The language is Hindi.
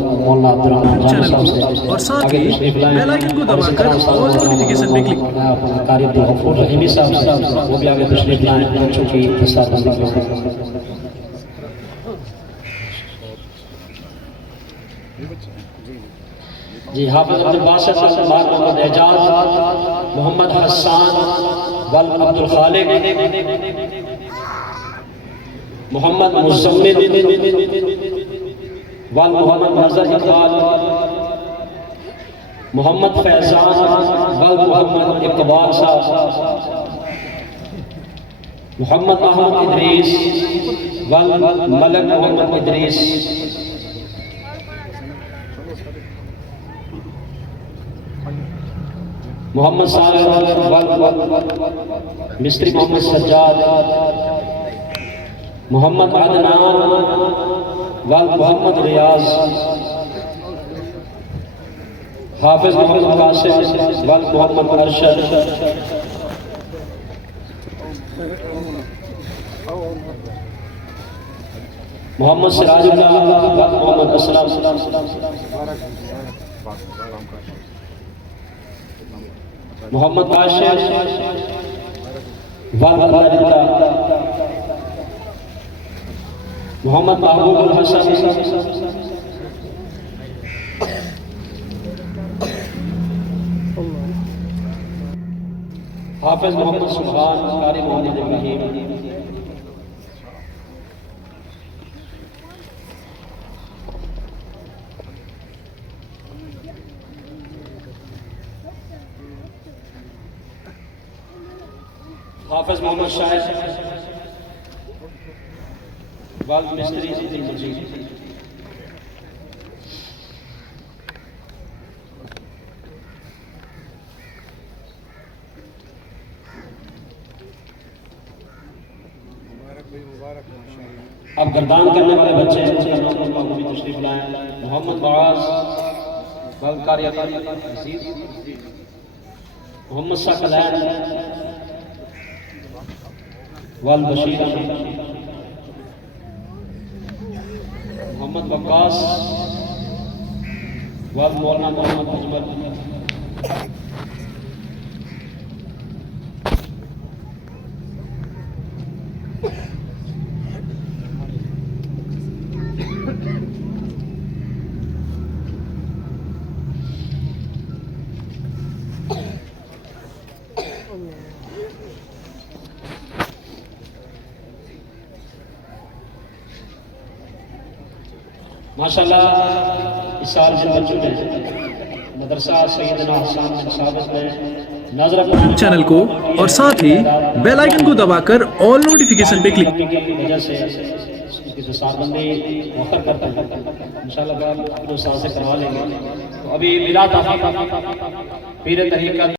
मौलाना अब्दुर्रहमान जानी साहब से और साथ ही बेल आइकन को दबाकर ऑल नोटिफिकेशन पे क्लिक कारी अब्दुल गफूर रहीमी साहब से वो भी आगे तशरीफ लाएं बच्चों की दस्तारबंदी करें। जी हाफिज अब्दुल बासित मोहम्मद एजाज मोहम्मद हसन वल अब्दुल खालिक मोहम्मद मुज़म्मिल वल मोहम्मद नज़र इकबाल मोहम्मद फैजान वल मोहम्मद इकबाल साहब मोहम्मद अहमद इदरीस वल मलक मोहम्मद इदरीस मोहम्मद सालिह मिस्त्री मोहम्मद सज्जाद मोहम्मद अदनान वल मोहम्मद रियाज हाफिज मोहम्मद कासिम वल मोहम्मद अरशद मोहम्मद सिराजुल्लाह वल मोहम्मद असलम मोहम्मद बाशिर मोहम्मद महबूब हसन हाफिज मोहम्मद सुभान कारी मोहम्मद इब्राहिम हाफिज मोहम्मद शाहिद वाल मिस्त्री अब्दुल मजीद अब गर्दान करने वाले बच्चे तशरीफ लाएं। मोहम्मद बाज बलकारी मोहम्मद सकलैन वाल बशीर मोहम्मद वक्कास वाल मौलाना मोहम्मद अजमल माशाल्लाह इस साल जिन बच्चों ने मदरसा सैयदना हसन बिन साबित में नजर चैनल को और साथ ही बेल आइकन को दबाकर ऑल नोटिफिकेशन पे क्लिक की वजह से इसकी दस्तारबंदी मुअख्खर करते हैं इंशाल्लाह अपने साथ से करवा लेंगे। तो अभी मिलाद पीर तरीक़त